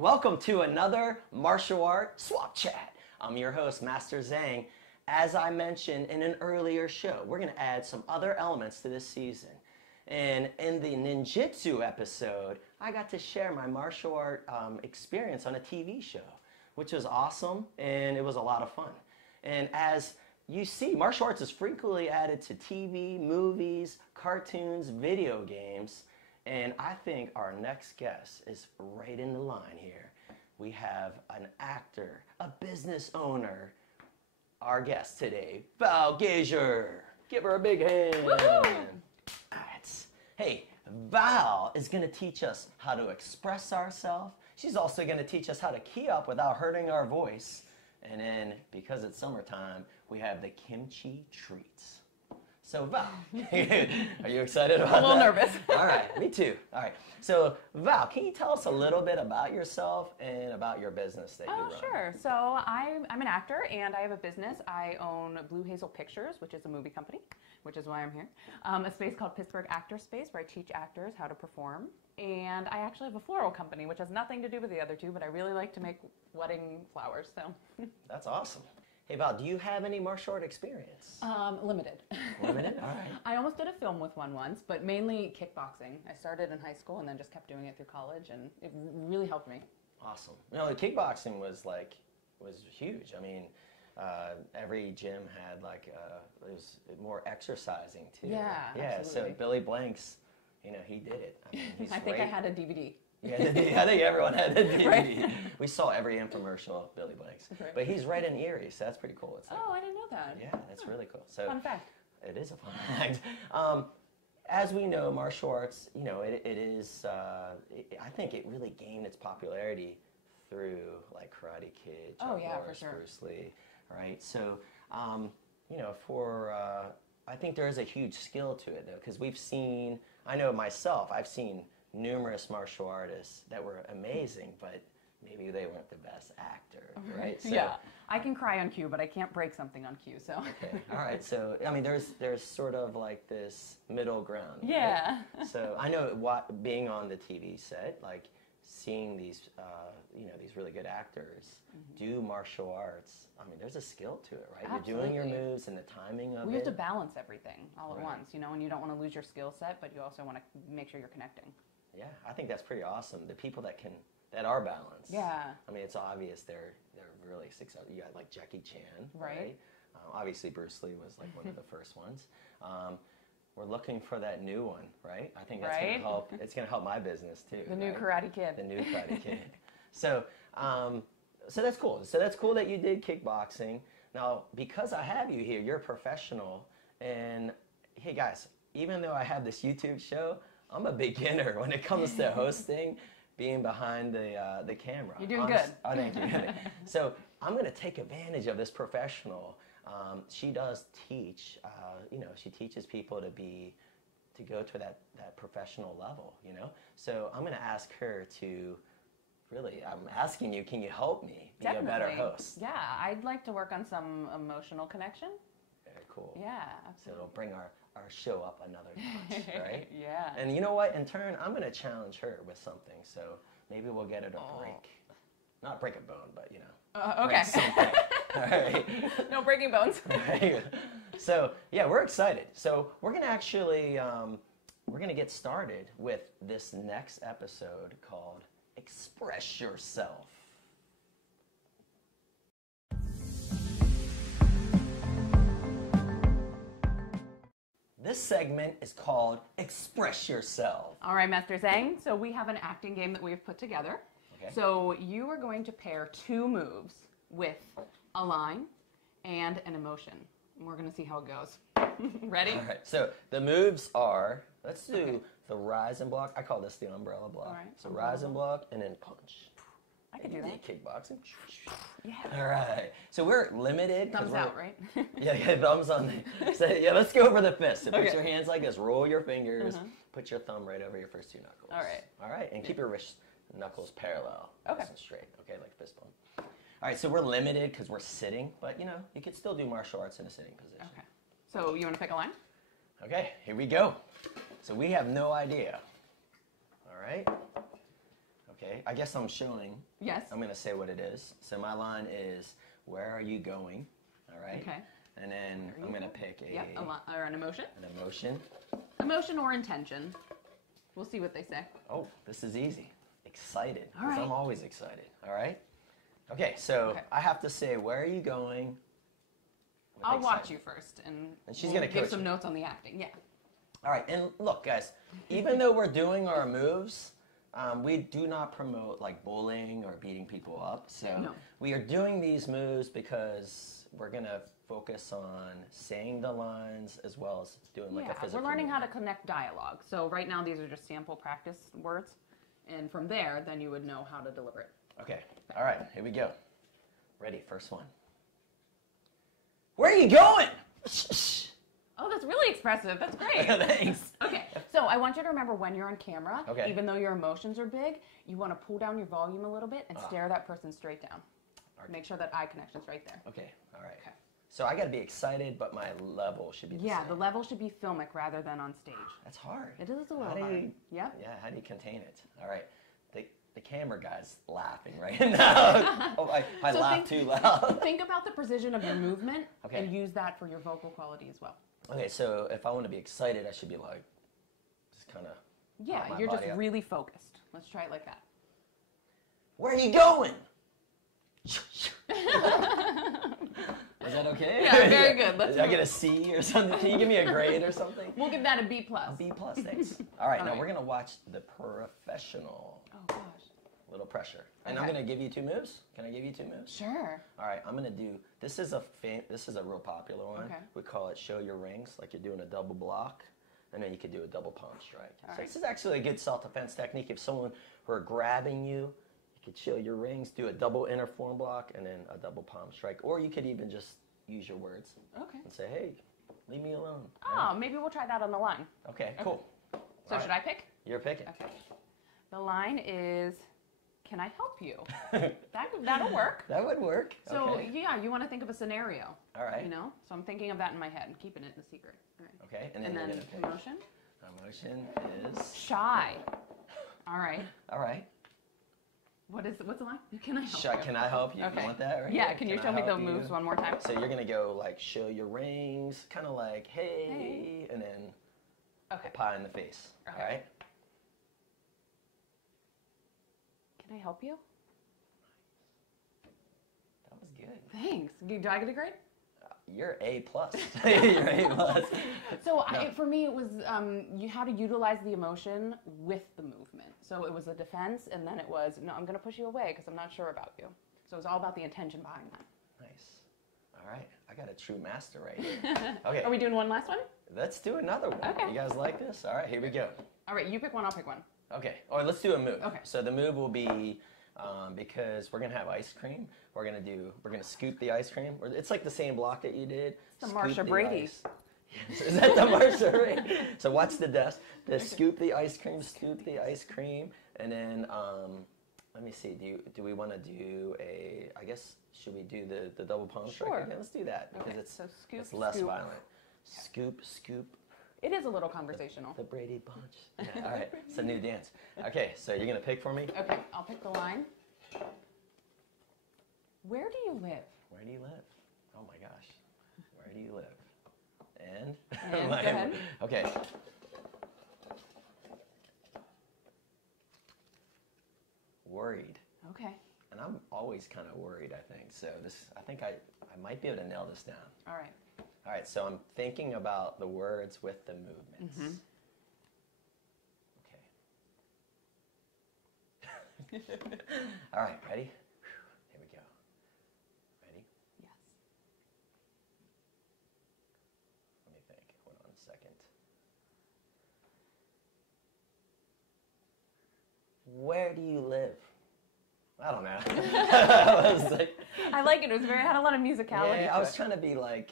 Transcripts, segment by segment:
Welcome to another martial art swap chat. I'm your host, Master Zang. As I mentioned in an earlier show, we're going to add some other elements to this season. And in the ninjutsu episode, I got to share my martial art experience on a TV show, which was awesome and it was a lot of fun. And as you see, martial arts is frequently added to TV, movies, cartoons, video games. And I think our next guest is right in the line here. We have an actor, a business owner, our guest today, Val Gasior. Give her a big hand. Woohoo! Hey, Val is going to teach us how to express ourselves. She's also going to teach us how to key up without hurting our voice. And then, because it's summertime, we have the kimchi treats. So Val, are you excited about that? I'm a little nervous. All right, me too. All right, so Val, can you tell us a little bit about yourself and about your business that you run? Oh, sure. So I'm an actor and I have a business. I own Blue Hazel Pictures, which is a movie company, which is why I'm here. A space called Pittsburgh Actor Space, where I teach actors how to perform. And I actually have a floral company, which has nothing to do with the other two, but I really like to make wedding flowers. So that's awesome. Hey Val, do you have any martial art experience? Limited. Limited? All right. I almost did a film with one once, but mainly kickboxing. I started in high school and then just kept doing it through college, and it really helped me. Awesome. You know, the kickboxing was huge. I mean, every gym had it was more exercising too. Yeah, yeah. absolutely. So Billy Blanks, you know, he did it. I mean, he's I think I had a DVD. Yeah, I think everyone had a DVD. Right. We saw every infomercial of Billy Blanks. Right. But he's right in Erie, so that's pretty cool. It's Oh, I didn't know that. Yeah, that's really cool. So fun fact. It is a fun fact. As we know, martial arts, you know, it is, I think it really gained its popularity through like Karate Kid, Chuck Norris, for sure. Bruce Lee, right? So, you know, I think there is a huge skill to it though, because I know myself, I've seen numerous martial artists that were amazing, but maybe they weren't the best actor, right? So, yeah, I can cry on cue, but I can't break something on cue, so. Okay, all right, so, I mean, there's sort of like this middle ground. Yeah. Right? So I know being on the TV set, like seeing these, you know, these really good actors do martial arts, I mean, there's a skill to it, right? Absolutely. You're doing your moves and the timing of it. We have to balance everything all at once, you know, and you don't want to lose your skill set, but you also want to make sure you're connecting. Yeah, I think that's pretty awesome. The people that are balanced. Yeah. I mean, it's obvious they're really successful. You got like Jackie Chan, right? Obviously, Bruce Lee was like one of the first ones. We're looking for that new one, right? I think that's going to help. It's going to help my business too. The new Karate Kid. The new Karate Kid. So, so that's cool. So that's cool that you did kickboxing. Now, because I have you here, you're a professional, and hey guys, even though I have this YouTube show, I'm a beginner when it comes to hosting, being behind the camera. You're doing good. Oh, thank you. So I'm going to take advantage of this professional. She does teach. You know, she teaches people to go to that professional level. You know, so I'm going to ask her to. Really, I'm asking you. Can you help me be a better host? Yeah, I'd like to work on some emotional connection. Very cool. Yeah, absolutely. So it'll bring our show up another notch, right? Yeah. And you know what? In turn, I'm going to challenge her with something. So maybe we'll get her to break. Not break a bone, but, you know. Okay. Break something. All right. No breaking bones. Right. So, yeah, we're excited. So we're going to actually, we're going to get started with this next episode called Express Yourself. This segment is called Express Yourself. All right, Master Zang. So we have an acting game that we've put together. Okay. So you are going to pair two moves with a line and an emotion. And we're going to see how it goes. Ready? All right. So the moves are, let's do the rise and block. I call this the umbrella block. All right. So rise and block and then punch. I could do that. Kickboxing. Yeah. All right. So we're limited. Thumbs out, right? Yeah, thumbs on. So, yeah, let's go over the fist. So Okay. put your hands like this. Roll your fingers. Put your thumb right over your first two knuckles. All right. All right. And keep your wrist knuckles parallel. Okay. Nice and straight. Okay, like fist bump. All right. So we're limited because we're sitting, but you know, you could still do martial arts in a sitting position. Okay. So you want to pick a line? Okay. Here we go. So we have no idea. All right. Okay, I guess I'm showing. Yes. I'm going to say what it is. So my line is, where are you going? All right. Okay. And then I'm going to pick or an emotion. An emotion. Emotion or intention. We'll see what they say. Oh, this is easy. Excited. All right. I'm always excited. All right. Okay, so I have to say, where are you going? I'll watch you first, and she's going to give some notes on the acting. Yeah. All right, and look, guys, even though we're doing our moves, we do not promote like bullying or beating people up. So we are doing these moves because we're going to focus on saying the lines as well as doing like a physical we're learning movement. how to connect dialogue. So right now these are just sample practice words. And from there, then you would know how to deliver it. Okay, all right, here we go. Ready, first one. Where are you going? Oh, that's really expressive. That's great. Thanks. Okay, so I want you to remember when you're on camera, okay. even though your emotions are big, you want to pull down your volume a little bit and stare that person straight down. Okay. Make sure that eye connection's right there. Okay, all right. Okay. So I got to be excited, but my level should be the same. The level should be filmic rather than on stage. That's hard. It is a little hard. Yep. Yeah, how do you contain it? All right. The camera guy's laughing right now. I laugh too loud. Think about the precision of your movement and use that for your vocal quality as well. Okay, so if I want to be excited, I should be like, just kind of. Yeah, you're just really focused. Let's try it like that. Where are you going? Was that okay? Yeah, very good. Did I get a C or something? Can you give me a grade or something? We'll give that a B+. A B+, thanks. All right, now we're going to watch The Professional. Oh, gosh. A little pressure. And I'm going to give you two moves. Can I give you two moves? Sure. All right, I'm going to do, this is a real popular one. Okay. We call it show your rings, like you're doing a double block. And then you could do a double palm strike. All This is actually a good self-defense technique. If someone were grabbing you, you could show your rings, do a double inner form block, and then a double palm strike. Or you could even just use your words and say, hey, leave me alone. Oh, maybe we'll try that on the line. Okay, cool. So should I pick? You're picking. Okay. The line is, can I help you? That'll work. That would work. So okay. yeah, you want to think of a scenario. All right. You know? So I'm thinking of that in my head and keeping it a secret. All right. Okay, and then emotion? Emotion is? Shy. All right. All right. What's the line? Can I help you? Can I help you? Okay. You want that right Yeah, here? can you show me the moves one more time? So you're going to go like show your rings, kind of like hey, and then pie in the face. Okay. All right? Can I help you? That was good. Thanks. Do I get a grade? You're A+. You're A+. So for me, it was you had to utilize the emotion with the movement. So it was a defense, and then it was, no, I'm going to push you away because I'm not sure about you. So it was all about the intention behind that. Nice. All right. I got a true master right here. Okay. Are we doing one last one? Let's do another one. Okay. You guys like this? All right, here we go. All right, you pick one, I'll pick one. Okay. Or let's do a move. Okay. So the move will be, because we're going to have ice cream, we're going to scoop the ice cream. It's like the same block that you did. It's the Marsha Brady. Is that the Marsha Brady? So watch the desk. Scoop the ice cream, and then, let me see, do we want to do I guess, should we do the double palm strike again? Let's do that, because it's less violent. Scoop, scoop. It is a little conversational. The Brady Bunch. Yeah, all right, it's a new dance. Okay, so you're going to pick for me? Okay, I'll pick the line. Where do you live? Where do you live? Oh my gosh. Where do you live? And? Go ahead. Okay. Worried. Okay. And I'm always kind of worried, I think. So I think I might be able to nail this down. All right. All right, so I'm thinking about the words with the movements. Okay. All right, ready? Here we go. Ready? Yes. Let me think. Hold on a second. Where do you live? I don't know. I like it. It had a lot of musicality. Yeah, I was trying to be like,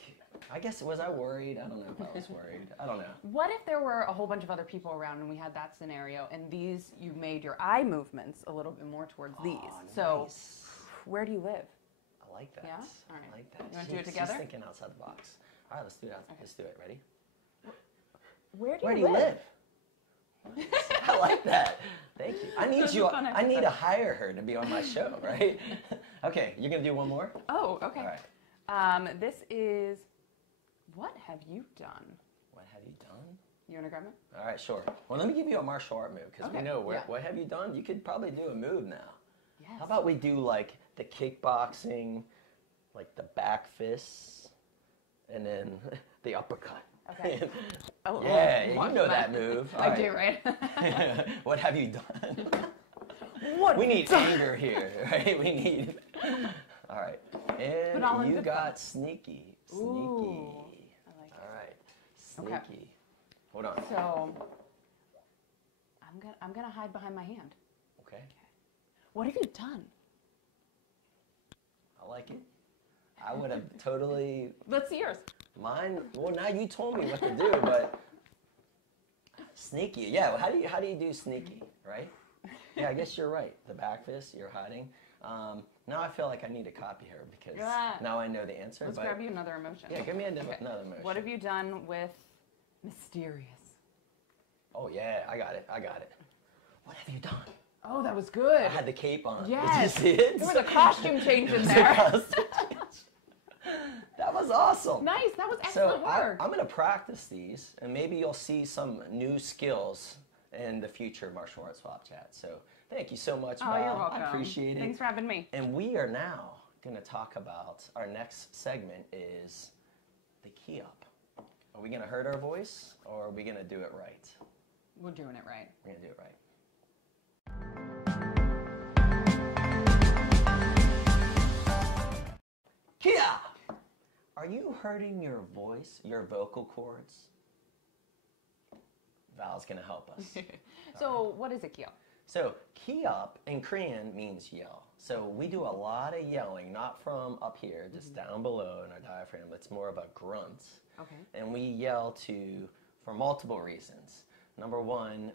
I guess, was I worried? I don't know if I was worried. I don't know. What if there were a whole bunch of other people around and we had that scenario and you made your eye movements a little bit more towards these? Nice. So, where do you live? I like that. Yeah? All right. I like that. You want to do it together? She's thinking outside the box. All right, let's do it. Okay. Let's do it. Ready? Where do Where you live? I like that. Thank you. I need you. Fun I need to exercise. hire her to be on my show, right? Okay, you're gonna do one more. Oh, okay. All right. This is, what have you done? What have you done? You want to grab it? All right, sure. Well, let me give you a martial art move because we Okay, know yeah. what have you done. You could probably do a move now. Yes. How about we do like the kickboxing, like the back fists, and then the uppercut. Okay. Oh, Yeah, oh, you watch know my- that move. All I right. do, right? What have you done? What We need anger here, right? We need. All right. But all in And you good got sneaky. Sneaky. Ooh, I like it. All right. Okay. Sneaky. Hold on. So, I'm gonna hide behind my hand. Okay. What have you done? I like it. I would have totally. Let's see yours. Mine. Well, now you told me what to do, but sneaky. Yeah. Well, how do you do sneaky? Right. Yeah. I guess you're right. The back fist. You're hiding. Now I feel like I need to copy her because Yeah. now I know the answer. Let's but grab you another emotion. yeah, give me another Okay. motion. What have you done with mysterious? Oh yeah, I got it. What have you done? Oh, that was good. I had the cape on. Yes. Did you see it? There was a costume change in There was a there. costume change. That was awesome. Nice. That was So excellent work. I'm going to practice these, and maybe you'll see some new skills in the future martial arts swap chat. So thank you so much, Val. Oh, you're welcome. I appreciate it. Thanks for having me. And we are now going to talk about our next segment is the kihap. Are we going to hurt our voice, or are we going to do it right? We're doing it right. We're going to do it right. Kia! Are you hurting your voice, your vocal cords? Val's gonna help us. So, what is a kyo? So, kihap in Korean means yell. So, we do a lot of yelling, not from up here, just down below in our diaphragm. It's more of a grunt. Okay. And we yell for multiple reasons. Number one,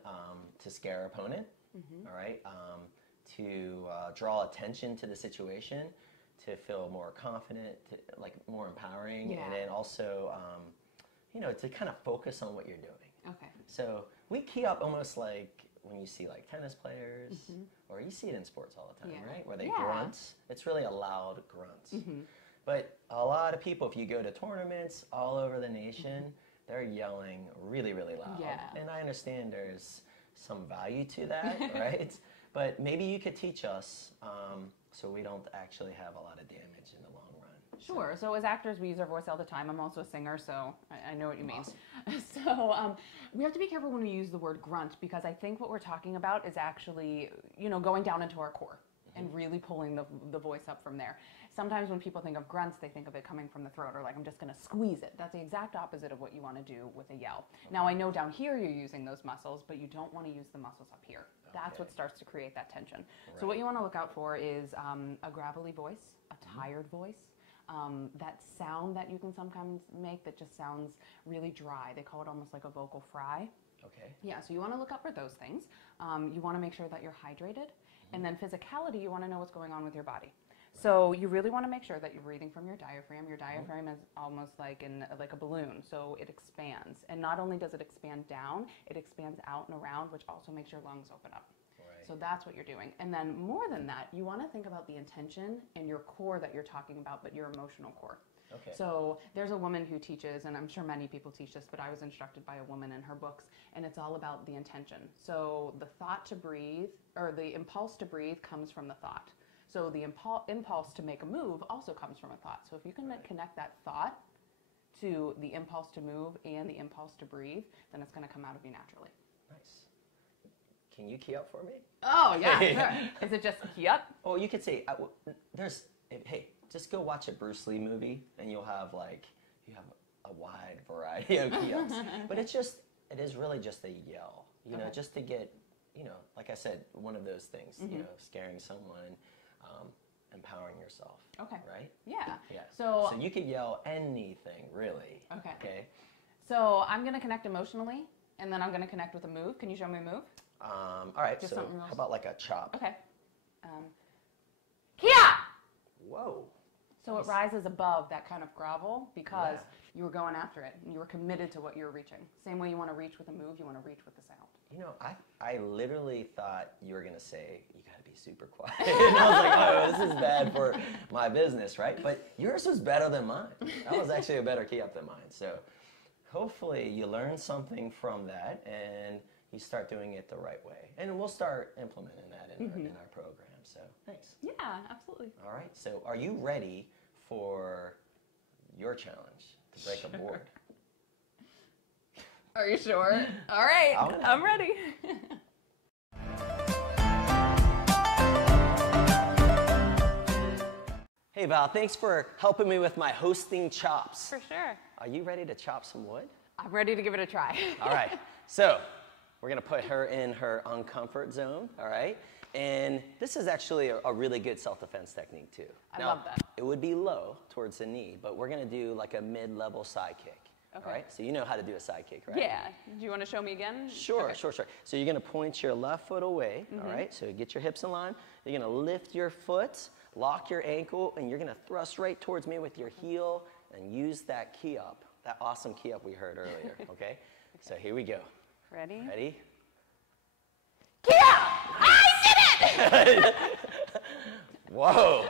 to scare our opponent, all right? To draw attention to the situation, to feel more confident, like more empowering, Yeah. and then also, to kind of focus on what you're doing. Okay. So we key up almost like when you see like tennis players, or you see it in sports all the time, Yeah. right? Where they Yeah. grunt. It's really a loud grunt. But a lot of people, if you go to tournaments all over the nation, they're yelling really, really loud. Yeah. And I understand there's some value to that, right? But maybe you could teach us so we don't actually have a lot of damage in the long run. Sure. So as actors, we use our voice all the time. I'm also a singer, so I know what you mean. Awesome. So we have to be careful when we use the word grunt because I think what we're talking about is actually, going down into our core and really pulling the voice up from there. Sometimes when people think of grunts, they think of it coming from the throat or like I'm just going to squeeze it. That's the exact opposite of what you want to do with a yell. Now I know down here you're using those muscles, but you don't want to use the muscles up here. That's what starts to create that tension. So what you want to look out for is a gravelly voice, a tired voice, that sound that you can sometimes make that just sounds really dry. They call it almost like a vocal fry. Okay. Yeah, so you want to look out for those things. You want to make sure that you're hydrated. And then physicality, you want to know what's going on with your body. So you really want to make sure that you're breathing from your diaphragm. Your diaphragm is almost like a balloon, so it expands. And not only does it expand down, it expands out and around, which also makes your lungs open up. Right. So that's what you're doing. And then more than that, you want to think about the intention and your core that you're talking about, but your emotional core. Okay. So there's a woman who teaches, and I'm sure many people teach this, but I was instructed by a woman in her books, and it's all about the intention. So the thought to breathe, or the impulse to breathe comes from the thought. So the impulse to make a move also comes from a thought. So if you can connect that thought to the impulse to move and the impulse to breathe, then it's going to come out of you naturally. Nice. Can you key up for me? Oh, yeah, sure. Is it just yep? Oh, you could say, hey, just go watch a Bruce Lee movie and you have a wide variety of key ups. But it is really just a yell, just to get, like I said, one of those things, scaring someone, empowering yourself. Okay. Right? Yeah. Yeah. So you could yell anything, really. Okay. Okay. So I'm going to connect emotionally, and then I'm going to connect with a move. Can you show me a move? All right. Just so something else. how about like a chop? Okay. Kia! Whoa. So it rises above that kind of gravel because Yeah. you were going after it. And you were committed to what you were reaching. Same way you want to reach with a move, you want to reach with the sound. You know, I literally thought you were going to say, you got to be super quiet. And I was like, oh, this is bad for my business, right? But yours was better than mine. That was actually a better key up than mine. So hopefully you learn something from that and you start doing it the right way. And we'll start implementing that in our program. So thanks. Yeah, absolutely. All right. So are you ready for your challenge to break a board? Are you sure? All right, I'm ready. Hey Val, thanks for helping me with my hosting chops. For sure. Are you ready to chop some wood? I'm ready to give it a try. All right. So we're going to put her in her uncomfort zone, all right? And this is actually a really good self-defense technique too. I love that. It would be low towards the knee, but we're going to do like a mid-level side kick. Okay. All right, so you know how to do a side kick, right? Yeah. Do you want to show me again? Sure, Okay. sure. So you're going to point your left foot away, all right? So get your hips in line. You're going to lift your foot, lock your ankle, and you're going to thrust right towards me with your heel and use that key up, that awesome key up we heard earlier, okay? So here we go. Ready? Ready? Yeah! I did it! Whoa.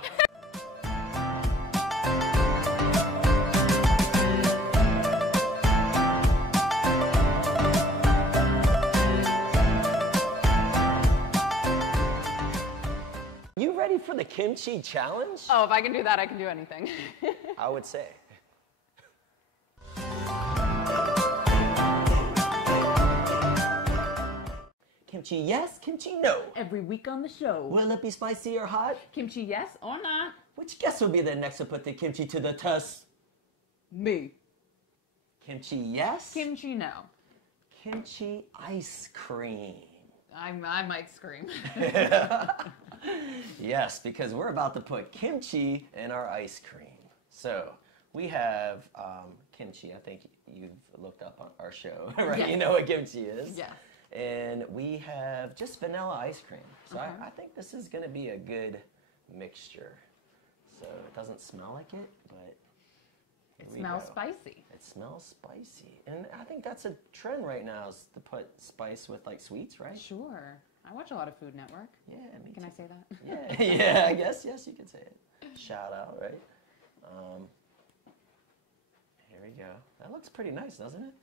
You ready for the kimchi challenge? Oh, if I can do that, I can do anything. I would say. Kimchi yes, kimchi no. Every week on the show. Will it be spicy or hot? Kimchi yes or not? Which guest will be the next to put the kimchi to the test? Me. Kimchi yes? Kimchi no. Kimchi ice cream. I might scream. Yes, because we're about to put kimchi in our ice cream. So we have kimchi. I think you've looked up on our show, right? Yes. You know what kimchi is. Yes. And we have just vanilla ice cream. So Okay. I think this is going to be a good mixture. So it doesn't smell like it, but here we Smells go. spicy. It smells spicy. And I think that's a trend right now is to put spice with like sweets, right? Sure. I watch a lot of Food Network. Yeah, me Can too. I say that? Yeah, yeah, I guess, yes, you could say it. Shout out, right? Here we go. That looks pretty nice, doesn't it?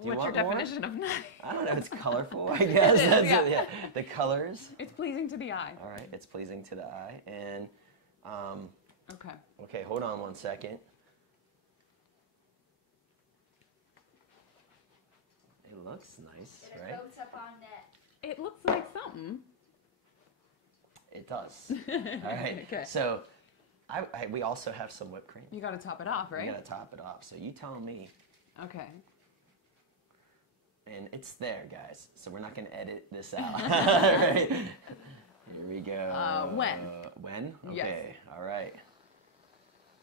you What's your want more? definition of nice? I don't know, it's colorful, I guess. It is, That's yeah. it, yeah. The colors. It's pleasing to the eye. All right, it's pleasing to the eye. And, Okay. okay, hold on one second. It looks nice, It right? floats up on net. It looks like something. It does. All right, Okay. so we also have some whipped cream. You got to top it off, right? We're gonna top it off. So you tell me. Okay. And it's there, guys. So we're not gonna edit this out. All right. Here we go. When? When? Okay. Yes. All right.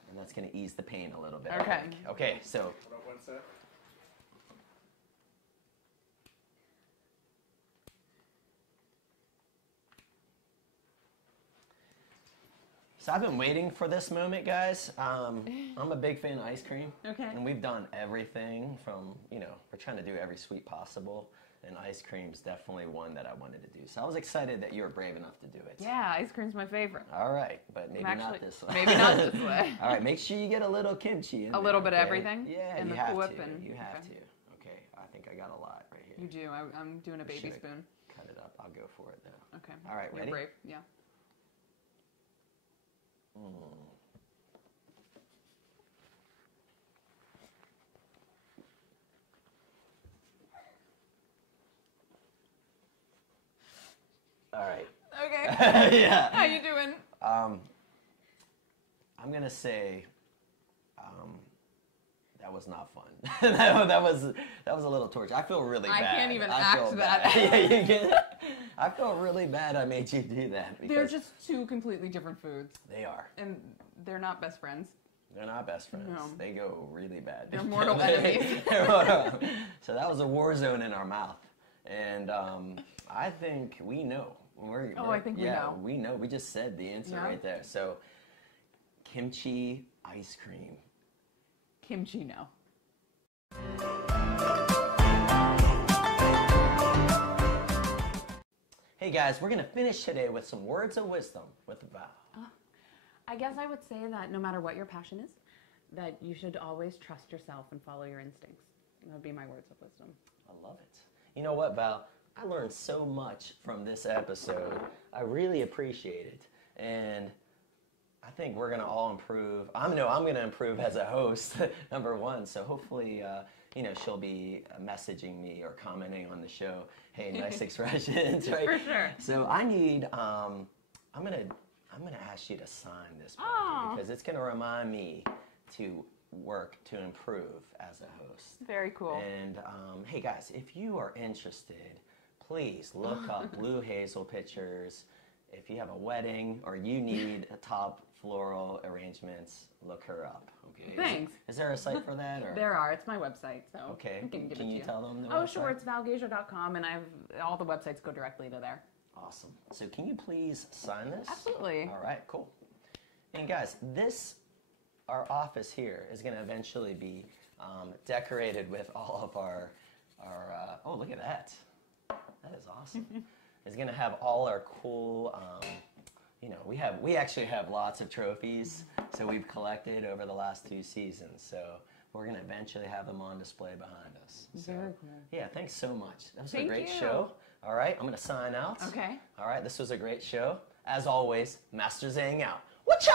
And that's gonna ease the pain a little bit. I Okay. think. Okay. So. What about one set? So I've been waiting for this moment, guys. I'm a big fan of ice cream. Okay. And we've done everything from, we're trying to do every sweet possible. And ice cream's definitely one that I wanted to do. So I was excited that you were brave enough to do it. Yeah, ice cream's my favorite. All right, but maybe not Actually, this way. maybe not this way. All right, make sure you get a little kimchi in A there, little bit of okay? everything? Yeah, And you the have whip to. and- You have okay. to. Okay, I think I got a lot right here. You do. I'm doing a baby Should've spoon. Cut it up. I'll go for it though. Okay. All right, You're ready? brave. Yeah. All right. Okay. Yeah. How you doing? I'm gonna say that was not fun. that was a little torture. I feel really I bad. can't even I act feel that. bad. Yeah, you can. I feel really bad I made you do that. They're Because just two completely different foods, they are. and they're not best friends. They're not best friends. No. They go really bad. They're mortal enemies. So that was a war zone in our mouth. And I think we know. I think we know. We know. We just said the answer Yeah. right there. So Kimchi Ice Cream. Kimchi No. Hey guys, we're going to finish today with some words of wisdom with Val. I guess I would say that no matter what your passion is, that you should always trust yourself and follow your instincts. That would be my words of wisdom. I love it. You know what, Val? I learned so much from this episode. I really appreciate it. And I think we're going to all improve. I'm going to improve as a host, number one. So hopefully, she'll be messaging me or commenting on the show. Hey, nice expressions, right? For sure. So I need, I'm going to ask you to sign this one because it's going to remind me to work to improve as a host. Very cool. And hey guys, if you are interested, please look up Blue Hazel Pictures. If you have a wedding or you need a top floral arrangements, look her up. Okay. Thanks. Is there a site for that? Or? There are. It's my website. So okay. I can give it to you tell them the Oh, website? sure. It's valgasior.com, and all the websites go directly to there. Awesome. So can you please sign this? Absolutely. All right, cool. And guys, our office here is going to eventually be decorated with all of our oh, look at that. That is awesome. It's going to have all our cool, we actually have lots of trophies, so we've collected over the last 2 seasons. So we're going to eventually have them on display behind us. So, very cool. Yeah, thanks so much. That was Thank a great you. show. All right, I'm going to sign out. Okay. All right, this was a great show. As always, Master Zang out. Whatcha?